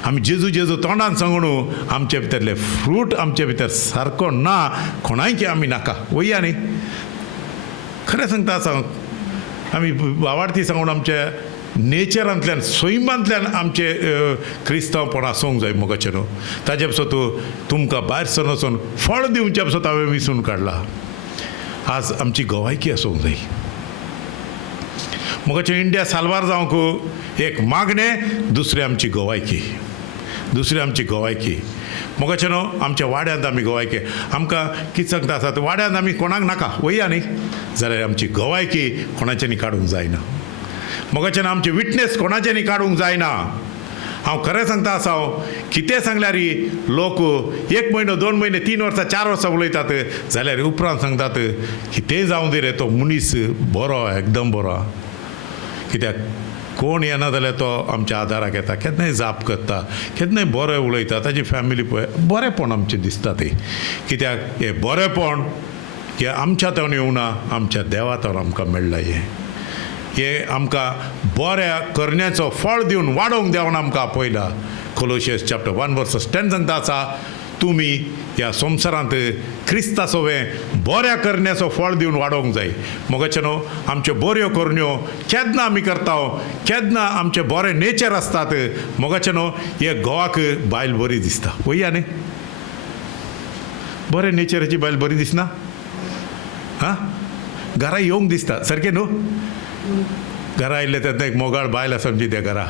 आमी जेजू जेजू तोंडान सांगून आमचे भितरले फ्रूट आमचे भितर सारको ना, कोणायकी आमी नाका. वया न्ही. खरें सांगता आसा. आमी भावार्थी सांगून आमच्या नेचरांतल्यान, स्वयंबांतल्यान आमचे क्रिस्तांवपण आसूंक जाय. मोगाचें न्हू. ताजे पसून तुमकां भायर सरून वचून फळ दिवचे पसून हांवें विसरून काडला. आज आमची गोवायकी आसूंक जाय. मोगाचें इंडिया साल्वार जावंक एक मागणें, दुसरी आमची गोवायकी. दुसरी आमची गोवायकी. मोगाचें न्हू. आमच्या वाड्यांत आमी गोवायकी. आमकां कितें सांगता आसा, वाड्यांत आमी कोणाक नाका, वया न्ही. जाल्यार आमची गोवायकी कोणाच्यानी काडूंक जायना. मोगाचें न्हू. आमची विटनेस कोणाच्यानी काडूंक जायना. हांव खरें सांगता आसा. कितें सांगल्यार लोक 1 म्हयनो 2 म्हयने 3 वर्सां 4 वर्सां उलयतात, जाल्यार उपरांत सांगतात कितेंय जावं दी रे, तो मनीस बरो, एकदम बरो. कित्याक कोण येना जाल्यार तो आमच्या आदाराक येता, केन्नाय जाप करता, केन्नाय बरें उलयता. ताजी फॅमिली पळय बरेंपण आमचें दिसता तें. कित्याक हें बरेंपण हें आमच्या तोंड येवना, आमच्या देवा तोंड आमकां मेळ्ळां. हें आमकां बऱ्या करण्याचो फळ दिवन वाडोवंक देवान आमकां आपयला. कोलोशियस चॅप्टर 1:10 सांगता आसा, तुमी ह्या संवसारांत क्रिस्ता सोवें बऱ्या करण्याचो फळ दिवन वाडोवंक जाय. मोगाचें न्हू. आमच्यो बऱ्यो करण्यो केन्ना आमी करता, केन्ना आमचे बरें नेचर आसतात. मोगाचें न्हू. हे घोवाक बायल बरी दिसता. वया न्ही. बरें नेचराची बायल बरी दिसना हां घरा येवंक दिसता सारकें न्हू घरा आयिल्ले तेन्ना एक मोगाळ बायल आसा आमची त्या घरा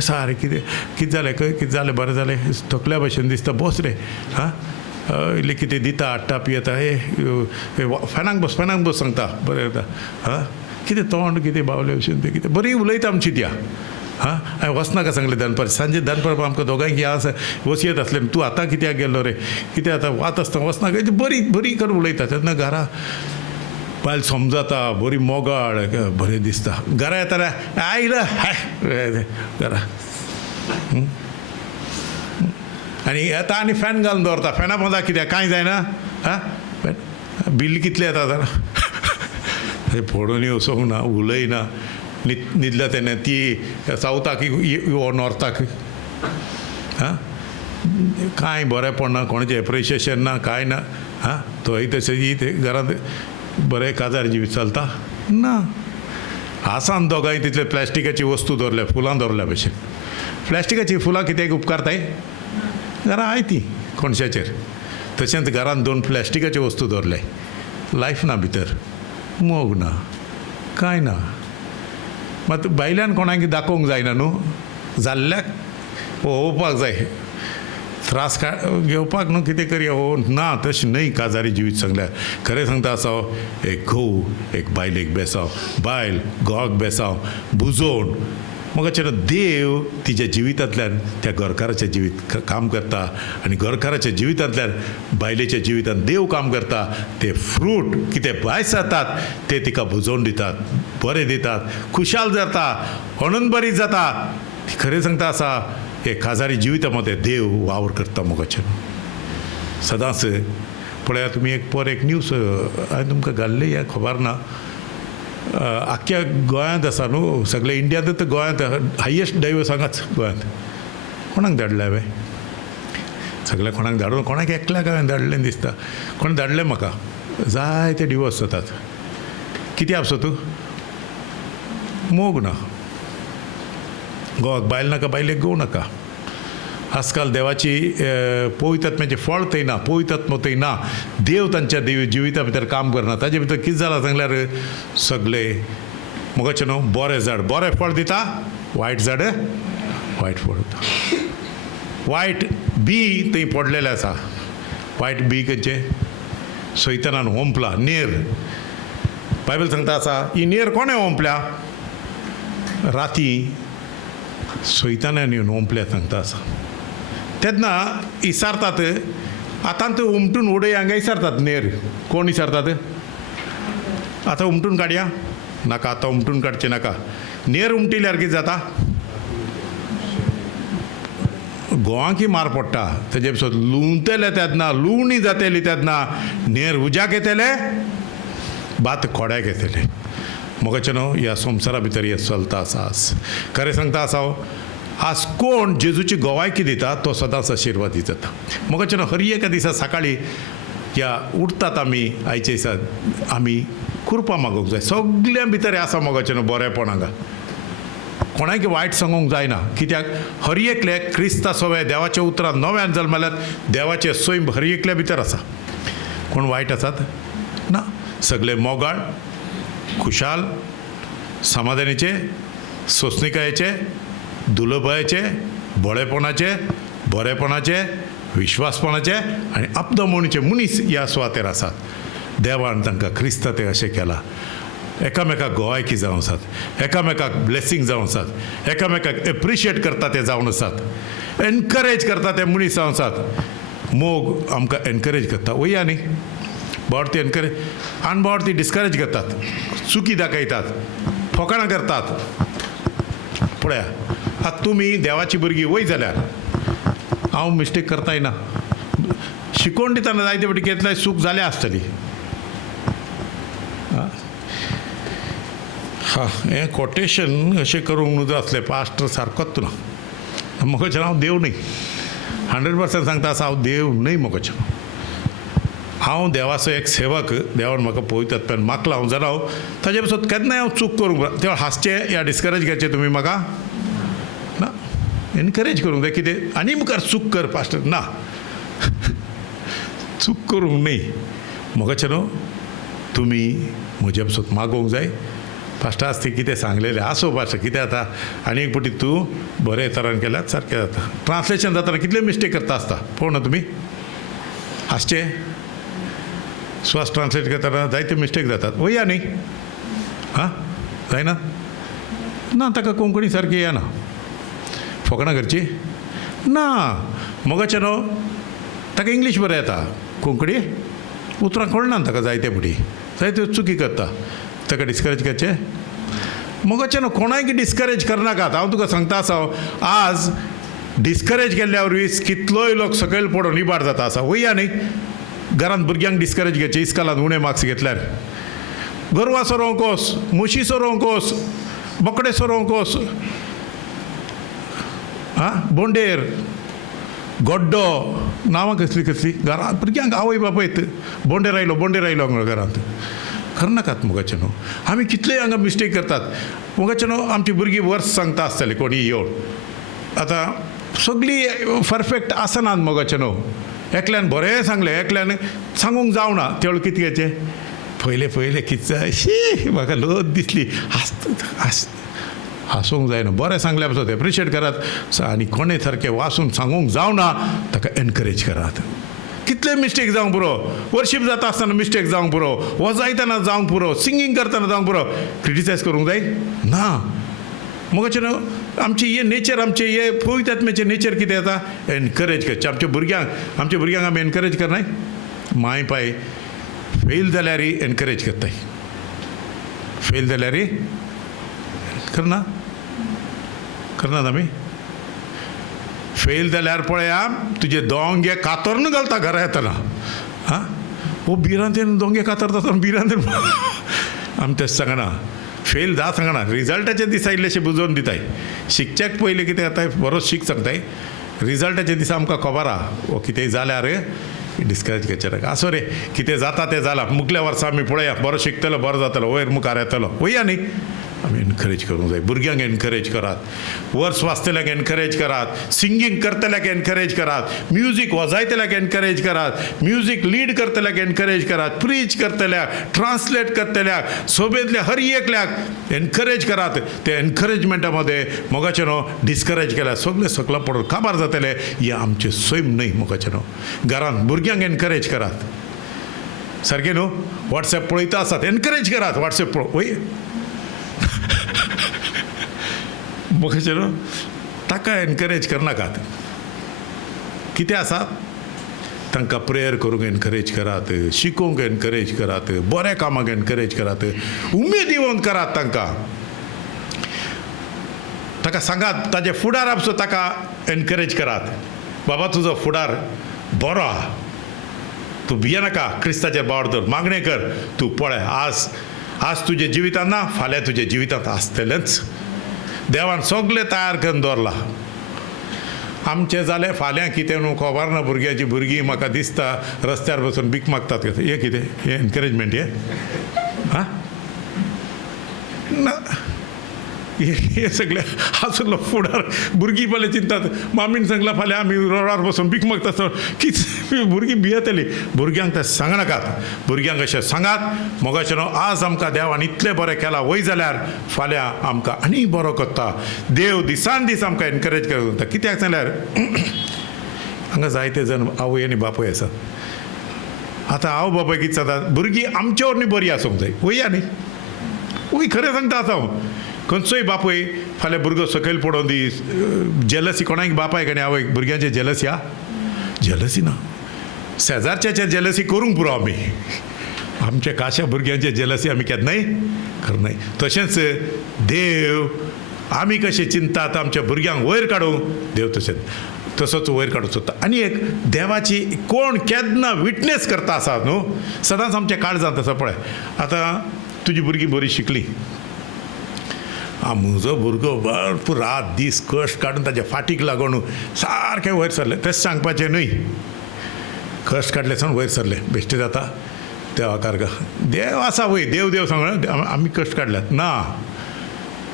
सारें कितें जालें खंय कितें जालें बरें जालें थकल्या भशेन दिसता बस रे हां इल्लें कितें दिता हाडटा पियेता फॅनाक बस सांगता बरें जाता हां कितें तोंड कितें बावले भशेन तें कितें बरी उलयता आमची त्या हां हांवें वचनाका सांगलें दनपार सांजे दनपार आमकां दोगांयक या वसयत आसलें तूं आतां कित्याक गेल्लो रे कितें आतां वात आसता वचनाका बरी करून उलयता तेन्ना घरा बायल समजता बरी मोगाळ बरें दिसता घरा येता रे आयलं हाय घरा आनी येता आनी फॅन घालून दवरता फॅना पोंदा कित्याक कांय जायना हां बिल कितलें येता जाल्यार फोडून येवसोंक ना उलयना न्हिदल्या तेन्ना ती सावथाक वो नॉर्थाक हां कांय बरें पडना कोणाचें एप्रिशिएशन ना कांय ना हां तोय तशें ते घरांत बरें काजार जिवीत चलता ना आसान दोगांय तितले प्लास्टिकाची वस्तू दवरल्या फुलां दवरल्या भशेन प्लास्टिकाची फुलां कित्याक उपकारताय घरा आय ती कोणशाचेर तशेंच घरांत 2 प्लास्टिकाच्यो वस्तू दवरले लायफ ना भितर मोग ना कांय ना मात भायल्यान कोणाक दाखोवंक जायना न्हू जाल्ल्याक पळोवपाक जाय त्रास घेवपाक न्हू कितें करया ना तशें न्हय काजारी जिवीत सांगल्यार खरें सांगता आसाव एक घोव एक बायलेक बेसाव बायल घोवाक बेसाव बुजोवन मगाचेर देव तिच्या जिवितांतल्यान त्या घरकाराच्या जिवीत काम करता आनी घरकाराच्या जिवितांतल्यान बायलेच्या जिवितांत देव काम करता ते फ्रूट कितें भायस जातात ते तिका बुजोवन दितात बरें दितात खुशाल जाता आनंद बरी जाता खरें सांगता आसा हे काजारी जिविता मध्ये देव वावर करता मोगाचेर सदांच पळया तुमी एक न्यूज हांवें तुमकां घाल्ली ह्या खबर ना आख्ख्या गोंयांत आसा न्हू सगळे इंडियांत गोंयांत हायेस्ट डायवर्स हांगाच गोंयांत कोणाक धाडलें हांवें सगळे कोणाक धाडून कोणाक एकल्याक हांवें धाडलें दिसता कोण धाडलें म्हाका जायते डिवोर्स जातात कितें आपसो तूं मोग ना घोवाक बायल नाका बायलेक घोव नाका आजकाल देवाची पवित्रात्म्याचें फळ थंय ना पवित्रात्मो थंय ना देव तांच्या जिविता भितर काम करना ताजे भितर कितें जालां सांगल्यार सगळे मोगाचें न्हू बरें झाड बरें फळ दिता वायट झाड वायट फळ दिता वायट बी थंय पडलेलें आसा वायट बी खंयचें सैतानान ओंपला नेर बायबल सांगता आसा ही नेर कोणें ओंपल्या राती सैतानान येवन ओंपल्या सांगता आसा तेन्ना इसारतात आतां उमटून उडय हांगा इसारतात नेर कोण इसारतात आतां उमटून काडया नाका आतां उमटून काडचें नाका नेर उमटिल्यार कितें जाता गोवांकी मार पडटा तेजे पासून लुंवतले तेन्ना लुवणी जातली तेन्ना नेर उज्याक येतले भात खोड्याक येतले मोगाचें न्हू ह्या संवसारा भितर हें चलता आसा खरें सांगता आसा आज कोण जेजूची गोवायकी दिता तो सदांच आशिर्वादी जाता मोगाचें न्हू हर एका दिसा सकाळी या उठतात आमी आयचे दिसा आमी कृपा मागोवंक जाय सगळ्या भितर आसा मोगाचें न्हू बरेंपण हांगा कोणाक वायट सांगूंक जायना कित्याक हर एकले क्रिस्ता सोवे देवाच्या उतरांत नव्यान जल्मल्यात देवाचें सैम हर एकल्या भितर आसा कोण वायट आसात ना सगळे मोगाळ खुशाल समाधानीचे सोंसणिकायेचे दुलभयाचे बळेपणाचे बरेपणाचे विश्वासपणाचे आनी आपदमणीचे मनीस ह्या सुवातेर आसात देवान तांकां क्रिस्ता ते अशें केलां एकामेकाक गोवायकी जावं आसात एकामेकाक ब्लेसींग जावं आसात एकामेकाक एप्रिशिएट करता ते जावन आसात एनकरेज करता ते मनीस जावं आसात मोग आमकां एनकरेज करता वया न्ही बावडती एनकरेज आनी बावडती डिस्करेज करतात चुकी दाखयतात फकाणां करतात पळया आतां तुमी देवाची भुरगीं वय जाल्यार हांव मिस्टेक करताय ना शिकोवन दितना जायते फावटी केतलें चूक जालें आसतली हें कोटेशन अशें करूंक न्हू आसलें पास्टर सारकोच ना मोगाचें हांव देव न्ही 100% सांगता आसा हांव देव न्हय मोगाचें हांव देवाचो एक सेवक देवान म्हाका पवित्रात्म्यान मागला हांव जाल्यार हांव ताजे पासून केन्नाय हांव चूक करूंक तें हांसचें या डिस्करेज करचें तुमी म्हाका ना एनकरेज करूंक जाय कितें आनी मुखार चूक कर पास्टर ना चूक करूंक न्ही. मोगाचे न्हू तुमी म्हजे पसून मागोवंक जाय. फास्ट आसता कितें सांगलेलें आसो भाशा कितें जाता आनी एक फावटी तूं बरे तरान केल्यार सारकें जाता. ट्रान्सलेशन जाताना कितले मिस्टेक करता आसता पळोवना तुमी. आसचे स्वास ट्रान्सलेट करतना जायते मिस्टेक जातात. वया न्ही हां जायना ना. ताका कोंकणी सारकी येना. फकाणां करची ना. मोगाचें न्हू ताका इंग्लीश बरें येता. कोंकणी उतरां कळना ताका जायते फावटी. जायत्यो चुकी करता. ताका डिस्करेज करचें. मोगाचें न्हू कोणायक डिस्करेज करनाकात. हांव तुका सांगता आसा आज डिस्करेज केल्ल्या वरवीं कितलोय लोक सकयल पडून इबाड जाता आसा. वया न्ही घरांत भुरग्यांक डिस्करेज घेवचें इस्कालांत उणें मार्क्स घेतल्यार. गोरवां सोरोवंक वच, म्हशी सोरोवंक वच, बोकडे सोरोवंक वच, बोंडेर गड्डो नांवां कसलीं कसलीं घरांत भुरग्यांक आवय बापयत बोंडेर आयलो घरांत करनाकात. मोगाचें न्हू आमी कितलेय हांगा मिस्टेक करतात. मोगाचें न्हू आमची भुरगीं वर्स सांगता आसतलीं कोणी येवन. आतां सगळीं परफेक्ट आसनात. मोगाचें न्हू एकल्यान बरें सांगलें एकल्यान सांगूंक जावना. ते वेळ कितें घेचें पयलें कितें जाय शी म्हाका लज दिसली. हांसूंक जायना. बरें सांगल्या पासून एप्रिशिएट करात आनी कोणें सारकें वाचून सांगूंक जावना ताका एनकरेज करात. कितले मिस्टेक जावंक पुरो. वर्शीप जाता आसतना मिस्टेक जावंक पुरो. वजायतना जावंक पुरो. सिंगींग करतना जावंक पुरो. क्रिटिसायज करूंक जाय ना. मोगाचें न्हू आमची हे नेचर आमचे हे पवित्र आत्म्याचें नेचर कितें जाता एनकरेज करचें. आमच्या भुरग्यांक आमी एनकरेज करनाय. माय पाय फेल जाल्यारय एनकरेज करताय. फेल जाल्यारय करनात आमी. फेल जाल्यार पळया तुजे दोंगे कातरून घालता घरा येतना. वो भिरांतेन दोंगे कातरता भिरांतेन आमी तशें सांगना. फेल जा सांगना. रिजल्टाचे दिसा इल्लेशें बुजोवन दिताय. शिकच्याक पयलीं कितें जाताय बरोच शीक सांगताय. रिजल्टाचे दिसा आमकां खबर आहा वो कितेंय जाल्यार डिस्करेज करचें नाका. आसो रे कितें जाता तें जालां. मुखल्या वर्सा आमी पळया बरो शिकतलो बरो जातलो वयर मुखार येतलो. वया न्ही आमी एनकरेज करूंक जाय. भुरग्यांक एनकरेज करात. वर्स वाचतल्याक एनकरेज करात. सिंगींग करतल्याक एनकरेज करात. म्युजीक वजायतल्याक एनकरेज करात. म्युजीक लीड करतल्याक एनकरेज करात. प्रीच करतल्याक ट्रान्सलेट करतल्याक सोबेंतल्या हर एकल्याक एनकरेज करात. ते एनकरेजमेंटा मध्ये मोगाचें न्हू डिस्करेज केल्यार सगळे सकला पडून काबार जातले. हे आमचें सैम न्हय. मोगाचें न्हू घरांत भुरग्यांक एनकरेज करात. सारकें न्हू वॉट्सॅप पळयता आसात एनकरेज करात. वॉट्सॅप पळय मोगाचें न्हू ताका एनकरेज करनाकात. कितें आसा तांकां प्रेयर करूंक एनकरेज करात. शिकोवंक एनकरेज करात. बऱ्या कामाक एनकरेज करात. उमेद येवन करात तांकां. ताका सांगात ताजे फुडारा पसून ताका एनकरेज करात. बाबा तुजो फुडार बरो आहा. तूं भियेनाका. क्रिस्ताचेर बावर दवर. मागणें कर. तूं पळय आज तुजे जिवितांत ना फाल्यां तुजे जिवितांत आसतलेंच. देवान सगळें तयार करून दवरलां. आमचें जालें फाल्यां कितें न्हू खबर ना. भुरगीं म्हाका दिसता रस्त्यार बसून भीक मागतात. हें कितें हें एनकरेजमेंट हें ना. हे सगळें आसलो फुडार भुरगीं पयलें चिंतात मामीन सांगलां फाल्यां आमी रोडार बसून भीक मागतात. कितें भुरगीं भियेतलीं. भुरग्यांक तें सांगनाकात. भुरग्यांक अशें सांगात मोगाचें न्हू आज आमकां देवान इतलें बरें केलां वय जाल्यार फाल्यां आमकां आनी बरो करता. देव दिसान दीस आमकां एनकरेज करता. कित्याक जाल्यार हांगा जायते जण आवय आनी बापूय आसात. आतां आवय बापूय कितें जातात भुरगीं आमचे वरवीं बरीं आसूंक जाय. वया न्ही वय खरें सांगता आतां हांव. खंयचोय बापूय फाल्यां भुरगो सकयल पडोवन दी. जेलसी कोणाक बापायक आनी आवयक भुरग्यांचेर जेलसी हा जेलसी ना. शेजारच्याचेर जेलसी करूंक पुरो आमी. आमच्या काश्या भुरग्यांचेर जेलसी आमी केन्नाय करनाय. तशेंच देव आमी कशें चिंतात आमच्या भुरग्यांक वयर काडूंक देव तसोच वयर काडूंक सोदता. आनी एक देवाची कोण केन्ना विटनेस करता आसा न्हू सदांच आमच्या काळजांत आसा. पळय आतां तुजी भुरगीं बरीं शिकलीं. म्हजो भुरगो भरपूर रात दीस कश्ट काडून ताच्या फाटीक लागून सारकें वयर सरलें. तेच सांगपाचें न्हय. कश्ट काडले सावन वयर सरलें बेश्टें जाता. देवा कारगा देव आसा वय देव सांगना आमी कश्ट काडल्यात ना.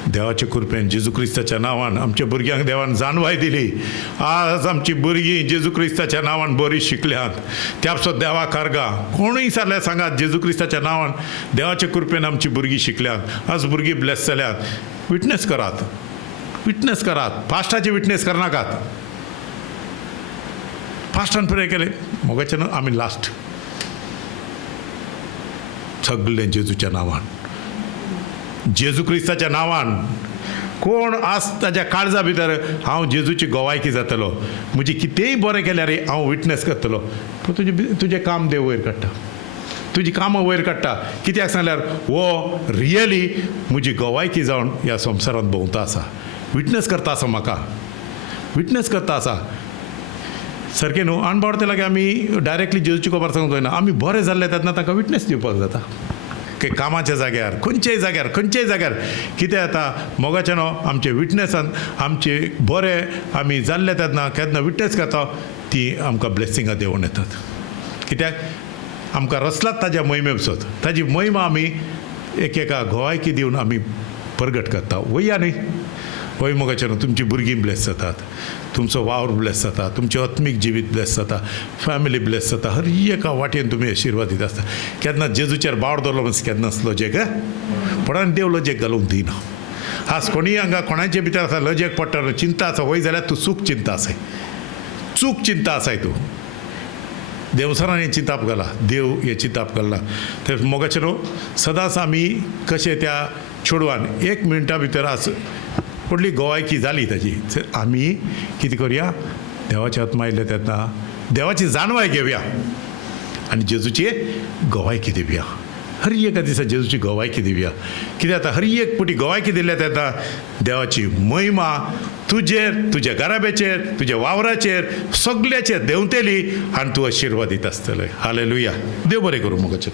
देवाचे कृपेन जेजू क्रिस्ताच्या नांवान आमच्या भुरग्यांक देवान जाणवाय दिली. आज आमची भुरगीं जेजू क्रिस्ताच्या नांवान बरी शिकल्यात. त्या पासत देवा कारगा कोणूय जाल्यार सांगात जेजू क्रिस्ताच्या नांवान देवाचे कृपेन आमची भुरगीं शिकल्यात. आज भुरगीं ब्लेस जाल्यात. विटनेस करात, विटनेस करात. फास्टाची विटनेस करनाकात. फास्टान प्रे केले मोगाचे न्हू आमी लास्ट सगळे जेजूच्या नांवान जेजू क्रिस्ताच्या नांवान. कोण आज ताच्या काळजा भितर हांव जेजूची गोवायकी जातलो, म्हजी कितेंय बरें केल्यार हांव विटनेस करतलो. पूण तुजें काम देव वयर काडटा, तुजी कामां वयर काडटा. कित्याक सांगल्यार वो रियली म्हजी गोवायकी जावन ह्या संवसारांत भोंवता आसा, विटनेस करता आसा. म्हाका विटनेस करता आसा सारकें न्हू. अणभवते लागी आमी डायरेक्टली जेजूची खबर सांगूंक जायना. आमी बरें जाल्ले तेन्ना तांकां विटनेस दिवपाक जाता. कामाच्या जाग्यार खंयच्याय जाग्यार कितें जाता मोगाचें न्हू आमचे विटनेसान आमचे बरें आमी जाल्ले तेन्ना केन्ना विटनेस करता ती आमकां ब्लेसिंगां देंवून येतात. कित्याक आमकां रचलात ताज्या मोहिमे बसत. ताजी मोहिमा आमी एकेका गोवायकी दिवन आमी परगट करता. वया न्ही वय मोगाचें न्हू. तुमची भुरगीं ब्लेस जातात, तुमचो वावर ब्लेस जाता, तुमचें आत्मीक जिवीत ब्लेस जाता, फॅमिली ब्लेस जाता. हर एका वाटेन तुमी आशिर्वादीत आसता. केन्ना जेजूचेर बावर दवरलो म्हणजे केन्ना लजेक पण देव लजेक घालूंक दिना. आज कोणीय हांगा कोणाचे भितर आसा लजेक पडटा न्हू चिंता आसा वय जाल्यार तूं चूक चिंता आसाय, चूक चिंता आसाय तूं. देवसरान हें चिंताप घाला, देव हें चिंताप घालना. ते मोगाचें न्हू सदांच आमी कशें त्या चेडवान 1 मिनटा भितर आज व्हडली गोवायकी जाली ताची. आमी कितें करया देवाच्या आत्मा आयले तेन्ना देवाची जाणवाय घेवया आनी जेजूची गोवायकी दिवया. हर एका दिसा जेजूची गोवायकी दिवया. कित्याक जाता हर एक पुटी गोवायकी दिल्या तेन्ना देवाची महिमा तुजेर, तुज्या घराब्याचेर, तुज्या वावराचेर सगळ्याचेर देंवतली आनी तूं आशिर्वादीत आसतलें. हालेलुया. देव बरें करूं मोगाचें.